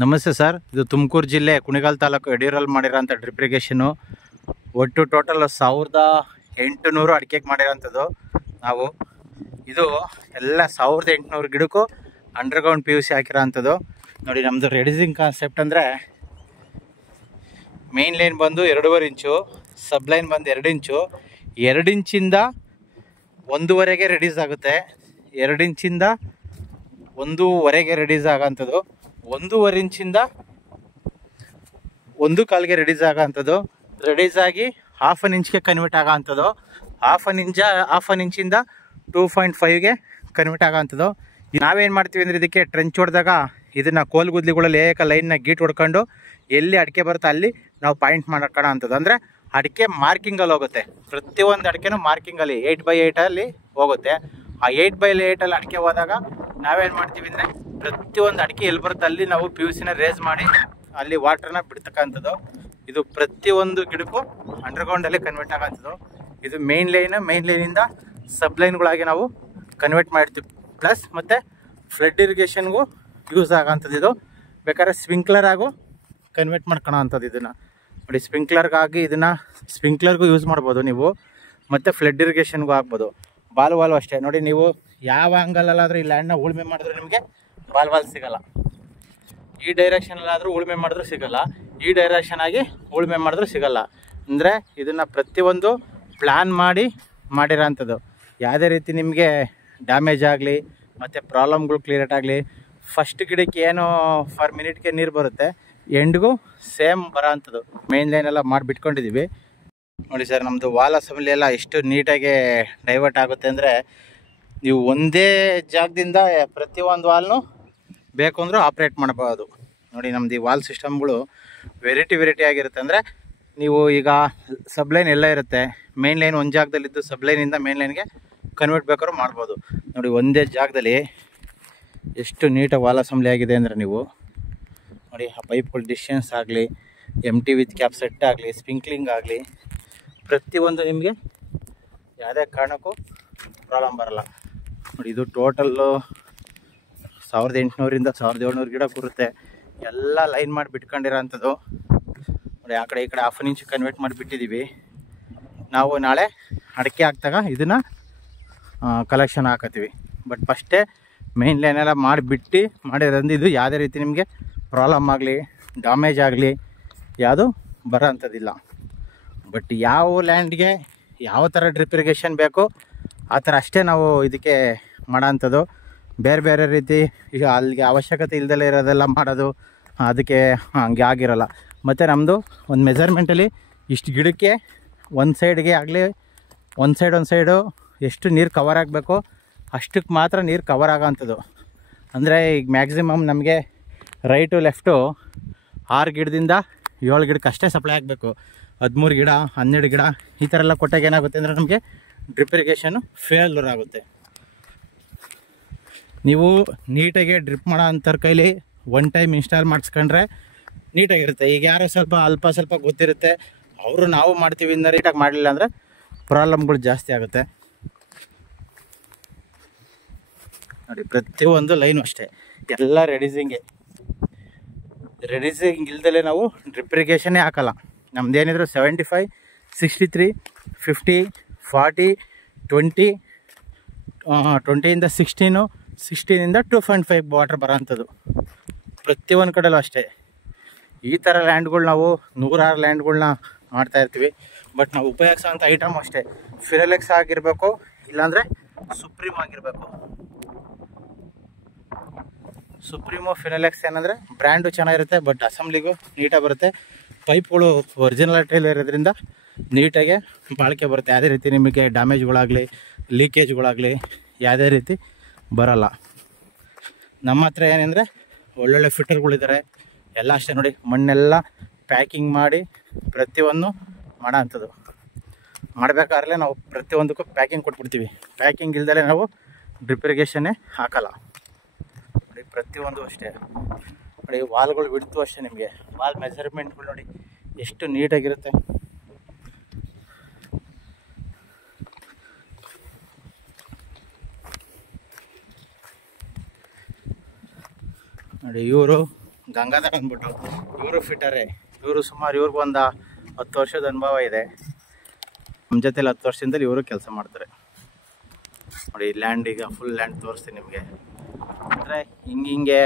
ನಮಸ್ತೆ ಸರ್, ಇದು ತುಮಕೂರು ಜಿಲ್ಲೆ ಕುಣಿಗಲ್ ತಾಲೂಕು ಯಡಿಯೂರಲ್ಲಿ ಮಾಡಿರೋಂಥ ಡ್ರಿಪ್ ಇರಿಗೇಷನ್ನು. ಒಟ್ಟು ಟೋಟಲ್ 1800 ಅಡಿಕೆಗೆ ಮಾಡಿರೋಂಥದ್ದು. ನಾವು ಇದು ಎಲ್ಲ 1800 ಗಿಡಕ್ಕೂ ಅಂಡರ್ಗ್ರೌಂಡ್ PVC ಹಾಕಿರೋಂಥದ್ದು. ನೋಡಿ, ನಮ್ಮದು ರೆಡ್ಯೂಸಿಂಗ್ ಕಾನ್ಸೆಪ್ಟ್ ಅಂದರೆ ಮೇನ್ ಲೈನ್ ಬಂದು 2.5 ಇಂಚು, ಸಬ್ ಲೈನ್ ಬಂದು 2 ಇಂಚು. 2 ಇಂಚಿಂದ 1.5ಗೆ ರೆಡ್ಯೂಸ್ ಆಗುತ್ತೆ. 2 ಇಂಚಿಂದ 1.5ಗೆ ರೆಡ್ಯೂಸ್ ಆಗೋಂಥದ್ದು. 1.5 ಇಂಚಿಂದ 1.25ಗೆ ರೆಡ್ಯೂಸ್ ಆಗೋಂಥದ್ದು. ರೆಡ್ಯೂಸ್ ಆಗಿ 1/2 ಇಂಚ್ಗೆ ಕನ್ವರ್ಟ್ ಆಗೋಂಥದ್ದು. 1/2 ಇಂಚಿಂದ 2.5ಗೆ ಕನ್ವರ್ಟ್ ಆಗೋಂಥದ್ದು. ನಾವೇನು ಮಾಡ್ತೀವಿ ಅಂದರೆ, ಇದಕ್ಕೆ ಟ್ರೆಂಚ್ ಹೊಡೆದಾಗ ಇದನ್ನು ಕೋಲ್ಗುದ್ಲಿಗಳಲ್ಲಿ ಲೈನ್ನ ಗೀಟ್ ಹೊಡ್ಕೊಂಡು ಎಲ್ಲಿ ಅಡಿಕೆ ಬರುತ್ತೆ ಅಲ್ಲಿ ನಾವು ಪಾಯಿಂಟ್ ಮಾಡ್ಕೊಳ್ಳೋ ಅಂಥದ್ದು. ಅಂದರೆ ಅಡಿಕೆ ಮಾರ್ಕಿಂಗಲ್ಲಿ ಹೋಗುತ್ತೆ. ಪ್ರತಿಯೊಂದು ಅಡಿಕೆನೂ ಮಾರ್ಕಿಂಗಲ್ಲಿ 8x8 ಹೋಗುತ್ತೆ. ಆ 8x8 ಅಡಿಕೆ ಹೋದಾಗ ನಾವೇನು ಮಾಡ್ತೀವಿ ಅಂದರೆ, ಪ್ರತಿಯೊಂದು ಅಡಿಕೆ ಎಲ್ಲಿ ಬರುತ್ತೆ ಅಲ್ಲಿ ನಾವು PVCನ ರೇಸ್ ಮಾಡಿ ಅಲ್ಲಿ ವಾಟ್ರನ್ನ ಬಿಡ್ತಕ್ಕಂಥದ್ದು. ಇದು ಪ್ರತಿಯೊಂದು ಗಿಡಕ್ಕೂ ಅಂಡರ್ಗ್ರೌಂಡಲ್ಲಿ ಕನ್ವರ್ಟ್ ಆಗೋಂಥದ್ದು. ಇದು ಮೇನ್ ಲೈನಿಂದ ಸಬ್ ಲೈನ್ಗಳಾಗಿ ನಾವು ಕನ್ವರ್ಟ್ ಮಾಡ್ತೀವಿ. ಪ್ಲಸ್ ಮತ್ತು ಫ್ಲಡ್ ಇರಿಗೇಷನ್ಗೂ ಯೂಸ್ ಆಗೋಂಥದ್ದು. ಇದು ಬೇಕಾದ್ರೆ ಸ್ಪ್ರಿಂಕ್ಲರ್ ಆಗು ಕನ್ವರ್ಟ್ ಮಾಡ್ಕೊಳ್ಳೋ ಅಂಥದ್ದು. ಇದನ್ನು ನೋಡಿ, ಸ್ಪ್ರಿಂಕ್ಲರ್ಗೂ ಯೂಸ್ ಮಾಡ್ಬೋದು ನೀವು, ಮತ್ತು ಫ್ಲಡ್ ಇರಿಗೇಷನ್ಗೂ ಆಗ್ಬೋದು. ಬಾಲ್ ಅಷ್ಟೇ ನೋಡಿ, ನೀವು ಯಾವ ಆ್ಯಂಗಲಲ್ಲಾದರೂ ಈ ಲ್ಯಾಂಡ್ನ ಉಳುಮೆ ಮಾಡಿದ್ರೆ ನಿಮಗೆ ಬಾಲ್ ಸಿಗೋಲ್ಲ. ಈ ಡೈರೆಕ್ಷನಲ್ಲಾದರೂ ಉಳುಮೆ ಮಾಡಿದ್ರೂ ಸಿಗೋಲ್ಲ, ಈ ಡೈರೆಕ್ಷನ್ ಆಗಿ ಉಳುಮೆ ಮಾಡಿದ್ರೂ ಸಿಗೋಲ್ಲ. ಅಂದರೆ ಇದನ್ನು ಪ್ರತಿಯೊಂದು ಪ್ಲ್ಯಾನ್ ಮಾಡಿರೋ ಅಂಥದ್ದು. ಯಾವುದೇ ರೀತಿ ನಿಮಗೆ ಡ್ಯಾಮೇಜ್ ಆಗಲಿ ಮತ್ತು ಪ್ರಾಬ್ಲಮ್ಗಳು ಕ್ಲಿಯರ್ ಆಗಲಿ, ಫಸ್ಟ್ ಗಿಡಕ್ಕೆ ಏನು ಫರ್ ಮಿನಿಟ್ಗೆ ನೀರು ಬರುತ್ತೆ, ಎಂಡ್ಗೂ ಸೇಮ್ ಬರೋ ಅಂಥದ್ದು ಮೇನ್ ಲೈನೆಲ್ಲ ಮಾಡಿಬಿಟ್ಕೊಂಡಿದ್ದೀವಿ. ನೋಡಿ ಸರ್, ನಮ್ಮದು ವಾಲ್ ಅಸೆಂಬ್ಲಿ ಎಲ್ಲ ಎಷ್ಟು ನೀಟಾಗಿ ಡೈವರ್ಟ್ ಆಗುತ್ತೆ ಅಂದರೆ, ನೀವು ಒಂದೇ ಜಾಗದಿಂದ ಪ್ರತಿಯೊಂದು ವಾಲ್ನು ಬೇಕು ಅಂದರೂ ಆಪ್ರೇಟ್ ಮಾಡ್ಬೋದು. ನೋಡಿ, ನಮ್ಮದು ಈ ವಾಲ್ ಸಿಸ್ಟಮ್ಗಳು ವೆರೈಟಿ ಆಗಿರುತ್ತೆ. ಅಂದರೆ ನೀವು ಈಗ ಸಬ್ಲೈನ್ ಎಲ್ಲ ಇರುತ್ತೆ, ಮೇನ್ ಲೈನ್ ಒಂದು ಜಾಗದಲ್ಲಿದ್ದು ಸಬ್ಲೈನಿಂದ ಮೇನ್ ಲೈನ್ಗೆ ಕನ್ವರ್ಟ್ ಬೇಕಾದ್ರೂ ಮಾಡ್ಬೋದು. ನೋಡಿ, ಒಂದೇ ಜಾಗದಲ್ಲಿ ಎಷ್ಟು ನೀಟಾಗಿ ವಾಲ್ ಅಸೆಂಬ್ಲಿ ಆಗಿದೆ ಅಂದರೆ, ನೀವು ನೋಡಿ, ಆ ಪೈಪ್ಗಳು ಡಿಸ್ಟೆನ್ಸ್ ಆಗಲಿ, MT ವಿತ್ ಕ್ಯಾಪ್ ಸೆಟ್ ಆಗಲಿ, ಸ್ಪ್ರಿಂಕ್ಲಿಂಗ್ ಆಗಲಿ, ಪ್ರತಿಯೊಂದು ನಿಮಗೆ ಯಾವುದೇ ಕಾರಣಕ್ಕೂ ಪ್ರಾಬ್ಲಮ್ ಬರೋಲ್ಲ. ನೋಡಿ, ಇದು ಟೋಟಲ್ಲು 1800ರಿಂದ 1700 ಗಿಡ ಕೂರುತ್ತೆ. ಎಲ್ಲ ಲೈನ್ ಮಾಡಿ ಬಿಟ್ಕೊಂಡಿರೋ ಅಂಥದ್ದು. ನೋಡಿ, ಆ ಕಡೆ ಈ ಕಡೆ 1/2 ಇಂಚ್ ಕನ್ವರ್ಟ್ ಮಾಡಿಬಿಟ್ಟಿದ್ದೀವಿ. ನಾವು ನಾಳೆ ಅಡಿಕೆ ಹಾಕಿದಾಗ ಇದನ್ನು ಕಲೆಕ್ಷನ್ ಹಾಕತ್ತೀವಿ. ಬಟ್ ಫಸ್ಟೇ ಮೇನ್ ಲೈನೆಲ್ಲ ಮಾಡಿರೋದ್ರಿಂದ ಇದು ಯಾವುದೇ ರೀತಿ ನಿಮಗೆ ಪ್ರಾಬ್ಲಮ್ ಆಗಲಿ, ಡ್ಯಾಮೇಜ್ ಆಗಲಿ ಯಾವುದು ಬರೋ ಅಂಥದ್ದಿಲ್ಲ. ಬಟ್ ಯಾವ ಲ್ಯಾಂಡ್ಗೆ ಯಾವ ಥರ ಡ್ರಿಪ್ ಇರಿಗೇಷನ್ ಬೇಕು ಆ ಥರ ಅಷ್ಟೇ ನಾವು ಇದಕ್ಕೆ ಮಾಡೋ ಅಂಥದ್ದು. ಬೇರೆ ರೀತಿ ಈಗ ಅಲ್ಲಿಗೆ ಅವಶ್ಯಕತೆ ಇಲ್ದಲೇ ಇರೋದೆಲ್ಲ ಮಾಡೋದು ಅದಕ್ಕೆ ಹಂಗೆ ಆಗಿರೋಲ್ಲ. ಮತ್ತು ನಮ್ಮದು ಒಂದು ಮೆಜರ್ಮೆಂಟಲ್ಲಿ ಇಷ್ಟು ಗಿಡಕ್ಕೆ ಒಂದು ಸೈಡ್ಗೆ ಆಗಲಿ, ಒಂದು ಸೈಡು ಎಷ್ಟು ನೀರು ಕವರ್ ಆಗಬೇಕು ಅಷ್ಟಕ್ಕೆ ಮಾತ್ರ ನೀರು ಕವರ್ ಆಗೋ ಅಂಥದ್ದು. ಅಂದರೆ ಈಗ ಮ್ಯಾಕ್ಸಿಮಮ್ ನಮಗೆ ರೈಟು ಲೆಫ್ಟು 6 ಗಿಡದಿಂದ 7 ಗಿಡಕ್ಕೆ ಅಷ್ಟೇ ಸಪ್ಲೈ ಆಗಬೇಕು. 13 ಗಿಡ 12 ಗಿಡ ಈ ಥರ ಎಲ್ಲ ಕೊಟ್ಟಾಗ ಏನಾಗುತ್ತೆ ಅಂದರೆ, ನಮಗೆ ಡ್ರಿಪ್ ಇರಿಗೇಷನ್ನು ಫೇಲ್ಯೂರ್ ಆಗುತ್ತೆ. ನೀವು ನೀಟಾಗಿ ಡ್ರಿಪ್ ಮಾಡೋ ಅಂಥವ್ರ ಕೈಲಿ ಒನ್ ಟೈಮ್ ಇನ್ಸ್ಟಾಲ್ ಮಾಡಿಸ್ಕೊಂಡ್ರೆ ನೀಟಾಗಿರುತ್ತೆ. ಈಗ ಯಾರೋ ಸ್ವಲ್ಪ ಗೊತ್ತಿರುತ್ತೆ, ಅವರು ನಾವು ಮಾಡ್ತೀವಿ ಅಂದರೆ ನೀಟಾಗಿ ಮಾಡಲಿಲ್ಲ ಅಂದರೆ ಪ್ರಾಬ್ಲಮ್ಗಳು ಜಾಸ್ತಿ ಆಗುತ್ತೆ. ನೋಡಿ, ಪ್ರತಿಯೊಂದು ಲೈನು ಅಷ್ಟೇ ಎಲ್ಲ ರೆಡ್ಯೂಸಿಂಗ್ ಇಲ್ದಲೇ ನಾವು ಡ್ರಿಪ್ ಇರಿಗೇಷನ್ನೇ ಹಾಕಲ್ಲ. ನಮ್ಮದೇನಿದ್ರು 75, 63, 50, 40, 20, 20ಇಂದ 16, 16ಇಂದ 2.5 ವಾಟರ್ ಬರೋ ಅಂಥದ್ದು. ಪ್ರತಿಯೊಂದು ಕಡೆಯಲ್ಲೂ ಅಷ್ಟೇ. ಈ ಥರ ಲ್ಯಾಂಡ್ಗಳು ನಾವು 106 ಲ್ಯಾಂಡ್ಗಳ್ನ ಮಾಡ್ತಾಯಿರ್ತೀವಿ. ಬಟ್ ನಾವು ಉಪಯೋಗಿಸೋಂಥ ಐಟಮ್ ಅಷ್ಟೇ ಫಿನೋಲೆಕ್ಸ್ ಆಗಿರಬೇಕು, ಇಲ್ಲಾಂದರೆ ಸುಪ್ರೀಮ್ ಆಗಿರಬೇಕು. ಸುಪ್ರೀಮು ಫಿನೋಲೆಕ್ಸ್ ಏನಂದರೆ ಬ್ರ್ಯಾಂಡು ಚೆನ್ನಾಗಿರುತ್ತೆ, ಬಟ್ ಅಸೆಂಬ್ಲಿಗೂ ನೀಟಾಗಿ ಬರುತ್ತೆ. ಪೈಪ್ಗಳು ಒರಿಜಿನಲಿಟಿಯಲ್ಲಿ ಇರೋದ್ರಿಂದ ನೀಟಾಗೆ ಬಾಳಿಕೆ ಬರುತ್ತೆ. ಯಾವುದೇ ರೀತಿ ನಿಮಗೆ ಡ್ಯಾಮೇಜ್ಗಳಾಗಲಿ, ಲೀಕೇಜ್ಗಳಾಗಲಿ ಯಾವುದೇ ರೀತಿ ಬರೋಲ್ಲ. ನಮ್ಮ ಹತ್ರ ಏನಂದರೆ ಒಳ್ಳೊಳ್ಳೆ ಫಿಟ್ಟರ್ಗಳಿದ್ದಾರೆ ಎಲ್ಲ ಅಷ್ಟೇ. ನೋಡಿ, ಮಣ್ಣೆಲ್ಲ ಪ್ಯಾಕಿಂಗ್ ಮಾಡಿ ಪ್ರತಿಯೊಂದು ಮಾಡೋ ಅಂಥದ್ದು. ಮಾಡಬೇಕಾದ್ರೆ ನಾವು ಪ್ರತಿಯೊಂದಕ್ಕೂ ಪ್ಯಾಕಿಂಗ್ ಕೊಟ್ಬಿಡ್ತೀವಿ. ಪ್ಯಾಕಿಂಗ್ ಇಲ್ದಲೇ ನಾವು ಡ್ರಿಪ್ ಇರಿಗೇಷನ್ನೇ ಹಾಕಲ್ಲ. ನೋಡಿ, ಪ್ರತಿಯೊಂದು ಅಷ್ಟೇ. ನೋಡಿ, ವಾಲ್ಗಳು ಬಿಡ್ತು ಅಷ್ಟೇ. ನಿಮಗೆ ವಾಲ್ ಮೆಜರ್ಮೆಂಟ್ಗಳು ನೋಡಿ ಎಷ್ಟು ನೀಟಾಗಿರುತ್ತೆ. ನೋಡಿ, ಇವರು ಗಂಗಾಧರ್ ಅಂದ್ಬಿಟ್ಟು ಇವರು ಫಿಟರೇ. ಇವರು ಸುಮಾರು ಇವ್ರಿಗೊಂದು 10 ವರ್ಷದ ಅನುಭವ ಇದೆ. ನಮ್ಮ ಜೊತೆಲಿ 10 ವರ್ಷದಿಂದಲೇ ಇವರು ಕೆಲಸ ಮಾಡ್ತಾರೆ. ನೋಡಿ ಲ್ಯಾಂಡ್ ಈಗ ಫುಲ್ ಲ್ಯಾಂಡ್ ತೋರಿಸ್ತೀನಿ ನಿಮಗೆ. ಅಂದರೆ ಹಿಂಗೆ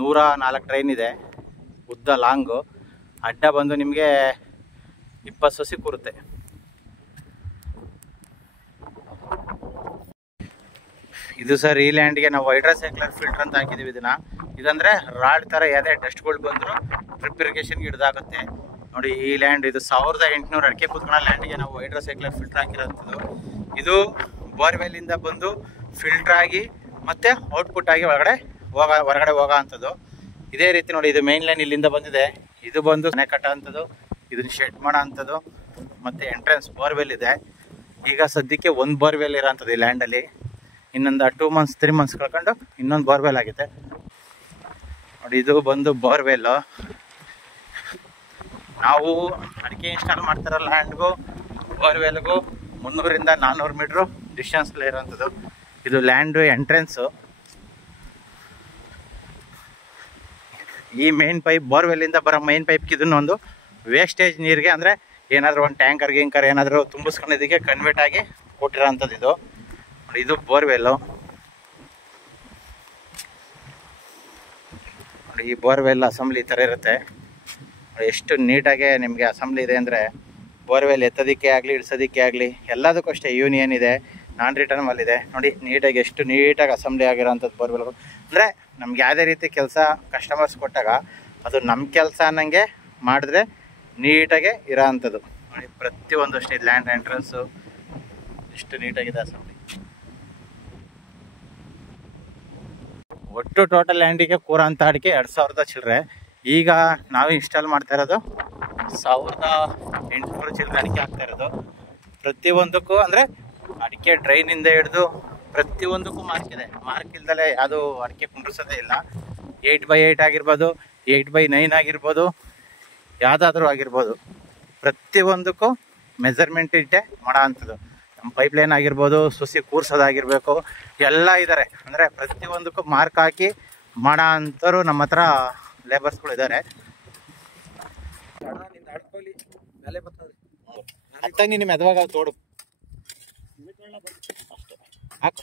104 ಟ್ರೈನ್ ಇದೆ, ಉದ್ದ ಲಾಂಗು. ಅಡ್ಡ ಬಂದು ನಿಮಗೆ 20 ಸಸಿ ಕೂರುತ್ತೆ. ಇದು ಸರ್ ಈ ಲ್ಯಾಂಡ್ಗೆ ನಾವು ಹೈಡ್ರೋಸೈಕ್ಲರ್ ಫಿಲ್ಟರ್ ಅಂತ ಹಾಕಿದ್ದೀವಿ. ಇದಂದರೆ ರಾಡ್ ಥರ ಯಾವುದೇ ಡಸ್ಟ್ಗಳು ಬಂದರೂ ಡ್ರಿಪ್ ಇರಿಗೇಷನ್ಗೆ ಹಿಡ್ದಾಗುತ್ತೆ. ನೋಡಿ ಈ ಲ್ಯಾಂಡ್ ಇದು 1800 ಅಡಿಕೆ ಕೂತ್ಕೊಳ್ಳೋ ಲ್ಯಾಂಡ್ಗೆ ನಾವು ಹೈಡ್ರೋಸೈಕ್ಲರ್ ಫಿಲ್ಟರ್ ಹಾಕಿರೋಂಥದ್ದು. ಇದು ಬೋರ್ವೆಲ್ಲಿಂದ ಬಂದು ಫಿಲ್ಟರ್ ಆಗಿ ಮತ್ತು ಔಟ್ಪುಟ್ ಆಗಿ ಹೊರಗಡೆ ಹೋಗೋ ಅಂಥದ್ದು. ಇದೇ ರೀತಿ ನೋಡಿ ಇದು ಮೇನ್ ಲೈನ್ ಇಲ್ಲಿಂದ ಬಂದಿದೆ. ಇದು ಬಂದು ಮನೆ ಕಟ್ಟೋ ಅಂಥದ್ದು, ಇದನ್ನು ಶೆಡ್ ಮಾಡೋ ಅಂಥದ್ದು, ಮತ್ತು ಎಂಟ್ರೆನ್ಸ್ ಬೋರ್ವೆಲ್ ಇದೆ. ಈಗ ಸದ್ಯಕ್ಕೆ ಒಂದು ಬೋರ್ವೆಲ್ ಇರೋಂಥದ್ದು ಈ ಲ್ಯಾಂಡಲ್ಲಿ. ಇನ್ನೊಂದು 2 ಮಂತ್ಸ್ 3 ಮಂತ್ಸ್ ಕಳ್ಕೊಂಡು ಇನ್ನೊಂದು ಬೋರ್ವೆಲ್ ಆಗಿದೆ. ನೋಡಿ ಇದು ಬಂದು ಬೋರ್ವೆಲ್ಲು. ನಾವು ಅಡಿಕೆ ಇನ್ಸ್ಟಾಲ್ ಮಾಡ್ತಾರೋ ಲ್ಯಾಂಡ್ಗೂ ಬೋರ್ವೆಲ್ಗೂ 300ರಿಂದ 400 ಮೀಟ್ರು ಡಿಸ್ಟೆನ್ಸಲ್ಲಿ ಇರೋಂಥದ್ದು. ಇದು ಲ್ಯಾಂಡು ಎಂಟ್ರೆನ್ಸು. ಈ ಮೇನ್ ಪೈಪ್ ಬೋರ್ವೆಲ್ಲಿಂದ ಬರೋ ಮೈನ್ ಪೈಪ್ಗೆ ಇದನ್ನೊಂದು ವೇಸ್ಟೇಜ್ ನೀರಿಗೆ, ಅಂದರೆ ಏನಾದರೂ ಒಂದು ಟ್ಯಾಂಕರ್ ಏನಾದರೂ ತುಂಬಿಸ್ಕೊಂಡಿದ್ದಕ್ಕೆ ಕನ್ವರ್ಟ್ ಆಗಿ ಕೊಟ್ಟಿರೋಂಥದ್ದು ಇದು. ಇದು ಬೋರ್ವೆಲ್ಲು. ನೋಡಿ ಈ ಬೋರ್ವೆಲ್ ಅಸೆಂಬ್ಲಿ ಈ ಥರ ಇರುತ್ತೆ. ಎಷ್ಟು ನೀಟಾಗಿ ನಿಮಗೆ ಅಸೆಂಬ್ಲಿ ಇದೆ ಅಂದರೆ, ಬೋರ್ವೆಲ್ ಎತ್ತೋದಕ್ಕೆ ಆಗಲಿ ಇಳಿಸೋದಕ್ಕೆ ಆಗಲಿ ಎಲ್ಲದಕ್ಕೂ ಅಷ್ಟೇ ಯೂನಿಯನ್ ಇದೆ, ನಾನ್ ರಿಟರ್ನಬಲ್ ಇದೆ. ನೋಡಿ ನೀಟಾಗಿ ಎಷ್ಟು ನೀಟಾಗಿ ಅಸೆಂಬ್ಲಿ ಆಗಿರೋಂಥದ್ದು ಬೋರ್ವೆಲ್ಗಳು. ಅಂದರೆ ನಮ್ಗೆ ಯಾವುದೇ ರೀತಿ ಕೆಲಸ ಕಸ್ಟಮರ್ಸ್ ಕೊಟ್ಟಾಗ ಅದು ನಮ್ಮ ಕೆಲಸ ಅನ್ನಂಗೆ ಮಾಡಿದ್ರೆ ನೀಟಾಗೆ ಇರೋ ಅಂಥದ್ದು. ನೋಡಿ ಪ್ರತಿಯೊಂದು ಅಷ್ಟೇ ಲ್ಯಾಂಡ್ ಎಂಟ್ರೆನ್ಸು ಎಷ್ಟು ನೀಟಾಗಿದೆ ಅಸೆಂಬ್ಲಿ. ಒಟ್ಟು ಟೋಟಲ್ ಲ್ಯಾಂಡಿಗೆ ಕೂರ ಅಂತ ಅಡಿಕೆ 2000 ಚಿಲ್ಲರೆ. ಈಗ ನಾವು ಇನ್ಸ್ಟಾಲ್ ಮಾಡ್ತಾ ಇರೋದು 1800 ಚಿಲ್ಲರೆ ಅಡಿಕೆ ಆಗ್ತಾ ಇರೋದು. ಪ್ರತಿಯೊಂದಕ್ಕೂ ಅಂದರೆ ಅಡಿಕೆ ಡ್ರೈನಿಂದ ಹಿಡಿದು ಪ್ರತಿಯೊಂದಕ್ಕೂ ಮಾರ್ಕ್ ಇದೆ. ಮಾರ್ಕ್ ಇಲ್ದಲೆ ಯಾವುದು ಅಡಿಕೆ ಕುಂಡ್ರಿಸೋದೇ ಇಲ್ಲ. 8x8 ಆಗಿರ್ಬೋದು, 8x9 ಆಗಿರ್ಬೋದು, ಯಾವುದಾದ್ರೂ ಆಗಿರ್ಬೋದು, ಪ್ರತಿಯೊಂದಕ್ಕೂ ಮೆಜರ್ಮೆಂಟ್ ಇಟ್ಟೆ ಮಾಡೋ ಅಂಥದ್ದು. ನಮ್ಮ ಪೈಪ್ಲೈನ್ ಆಗಿರ್ಬೋದು, ಸುಸಿ ಕೂರ್ಸೋದಾಗಿರ್ಬೇಕು, ಎಲ್ಲ ಇದ್ದಾರೆ. ಅಂದರೆ ಪ್ರತಿಯೊಂದಕ್ಕೂ ಮಾರ್ಕ್ ಹಾಕಿ ಮಾಡೋ ಅಂಥವ್ರು ನಮ್ಮ ಹತ್ರ ಲೇಬರ್ಸ್ಗಳು ಇದ್ದಾರೆ. ಅತ್ತಾಗ ನೀನು ಮೆದವಾಗ ತೋಡು ಅಷ್ಟೇ ಹಾಕು.